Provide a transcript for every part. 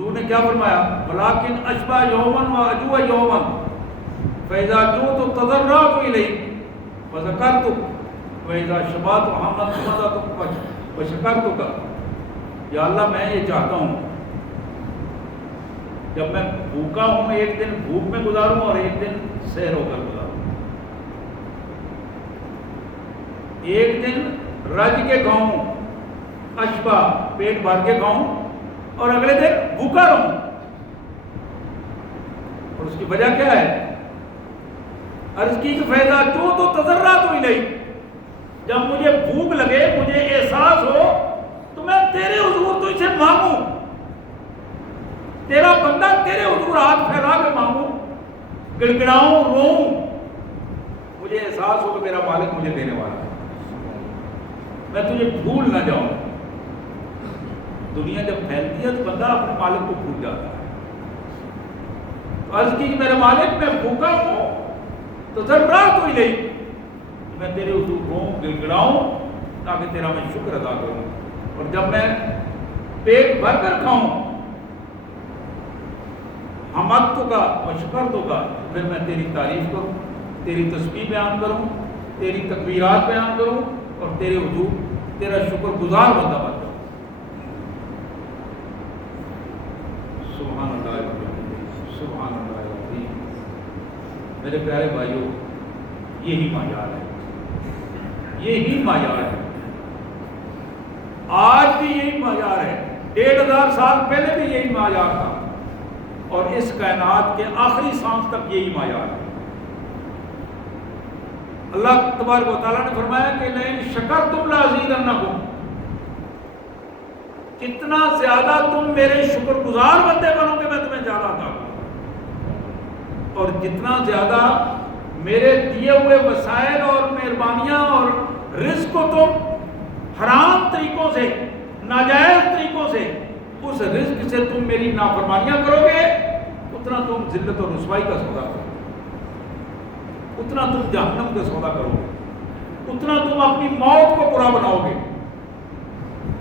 حضور نے کیا فرمایا؟ ولیکن اشبہ یومن و اجوع یومن فاذا جئت تضرعت الیک وذکرتک وَإِذَا شَبَعْتُ حَمَدْتُكَ وَشَكَرْتُكَ۔ یا اللہ میں یہ چاہتا ہوں جب میں بھوکا ہوں ایک دن بھوک میں گزاروں اور ایک دن سیر ہو کر گزاروں، ایک دن رج کے کھاؤں اشبا پیٹ بھر کے کھاؤں اور اگلے دن بھوکا رہوں۔ اور اس کی وجہ کیا ہے؟ عرض کی کہ فیضا تو تضرعت الیک، جب مجھے بھوک لگے مجھے احساس ہو تو میں تیرے حضور تجھ سے مانگوں، تیرا بندہ تیرے حضور ہاتھ پھیلا کے مانگوں، گڑگڑاؤں روؤں، مجھے احساس ہو کہ میرا مالک مجھے دینے والا ہے، میں تجھے بھول نہ جاؤں۔ دنیا جب پھیلتی ہے تو بندہ اپنے مالک کو بھول جاتا ہے۔ تو عرض کی کہ میرے مالک میں بھوکا ہوں تو ضرورت ہوئی نہیں، میں تیرے حضور روؤں گڑگڑاؤں تاکہ تیرا میں شکر ادا کروں، اور جب میں پیٹ بھر کر کھاؤں حمدتک و شکرتک، پھر میں تیری تعریف کروں، تیری تسبیح بیان کروں، تیری تکبیرات بیان کروں اور تیرے حضور تیرا شکر گزار بندہ بن جاؤں۔ سبحان اللہ العظیم، سبحان اللہ العظیم۔ میرے پیارے بھائیوں، یہی معیار ہے، یہی معیار ہے، آج بھی یہی معیار ہے، 1500 سال پہلے بھی یہی معیار تھا، اور اس کائنات کے آخری سانس تک یہی معیار ہے۔ اللہ تبارک و تعالیٰ نے فرمایا کہ لئن شکرتم لازیدنکم، کتنا زیادہ تم میرے شکر گزار بندے بنو گے میں تمہیں زیادہ عطا کروں گا، اور جتنا زیادہ میرے دیے ہوئے وسائل اور مہربانیاں اور رزق کو تم حرام طریقوں سے ناجائز طریقوں سے اس رزق سے تم میری نافرمانیاں کرو گے، اتنا تم ذلت اور رسوائی کا سودا کرو گے، اتنا تم جہنم کا سودا کرو گے، اتنا تم اپنی موت کو برا بناؤ گے،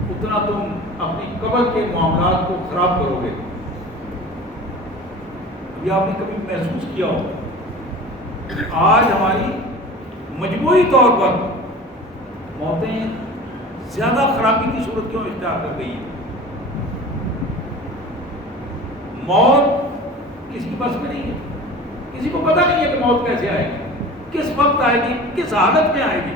اتنا تم اپنی قبر کے معاملات کو خراب کرو گے۔ یہ آپ نے کبھی محسوس کیا ہو؟ آج ہماری مجموعی طور پر موتیں زیادہ خرابی کی صورت کیوں اختیار کر گئی ہیں؟ موت کسی کے بس میں نہیں ہے، کسی کو پتہ نہیں ہے کہ موت کیسے آئے گی، کس وقت آئے گی، کس حالت میں آئے گی۔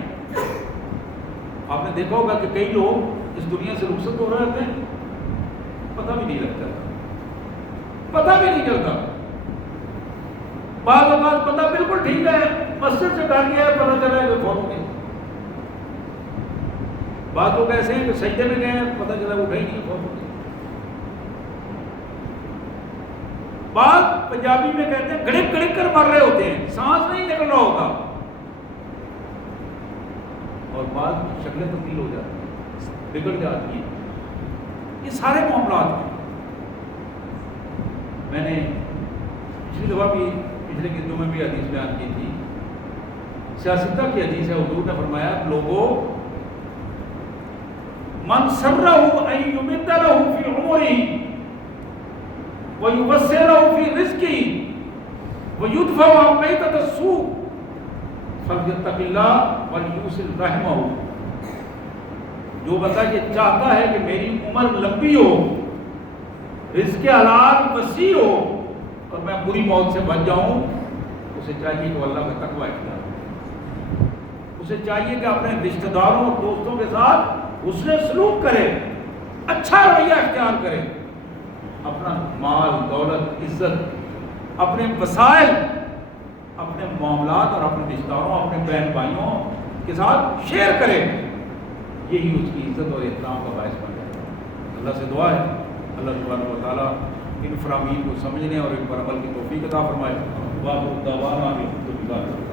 آپ نے دیکھا ہوگا کہ کئی لوگ اس دنیا سے رخصت ہو رہے ہوتے ہیں، پتہ بھی نہیں لگتا، پتہ بھی نہیں چلتا۔ بعض اوقات بندہ بالکل ٹھیک ہے، مسجد سے گھر گیا ہے، پتہ چلا ہے کہ فوت ہو گئی۔ بعض لوگ ایسے ہیں کہ سجدے میں گئے ہیں، پتہ چلا اٹھا ہی نہیں، فوت ہو گئی۔ بعض پنجابی میں کہتے ہیں گڑک گڑک کر مر رہے ہوتے ہیں، سانس نہیں نکل رہا ہوتا، اور بعض شکلیں تبدیل ہو جاتی ہیں، بگڑ جاتی ہیں۔ یہ سارے معاملات ہیں۔ میں نے پچھلی دفعہ بھی پچھلے گردوں میں بھی حدیث بیان کی تھی، سیاستہ کی حدیث ہے، حضور نے فرمایا لوگوں من سرہ ان یمد لہ فی عمرہ ویوسع لہ فی رزقہ ویدفع عن میتۃ السوء فلیتق اللہ ولیوصل رحمہ۔ جو بندہ یہ چاہتا ہے کہ میری عمر لمبی ہو، رزق حلال وسیع ہو اور میں بری موت سے بچ جاؤں، اسے چاہیے کہ اللہ کا تقوی اختیار کرے، اسے چاہیے کہ اپنے رشتہ داروں اور دوستوں کے ساتھ حسن سلوک کرے، اچھا رویہ اختیار کرے، اپنا مال دولت عزت اپنے وسائل اپنے معاملات اور اپنے رشتہ داروں اپنے بہن بھائیوں کے ساتھ شیئر کرے، یہی اس کی عزت اور احترام کا باعث بن جائے۔ اللہ سے دعا ہے اللہ تبارک و تعالیٰ ان فرامین کو سمجھنے اور ان پر عمل کی توفیق عطا فرمائے۔ واہ دعوانا الحمد للہ۔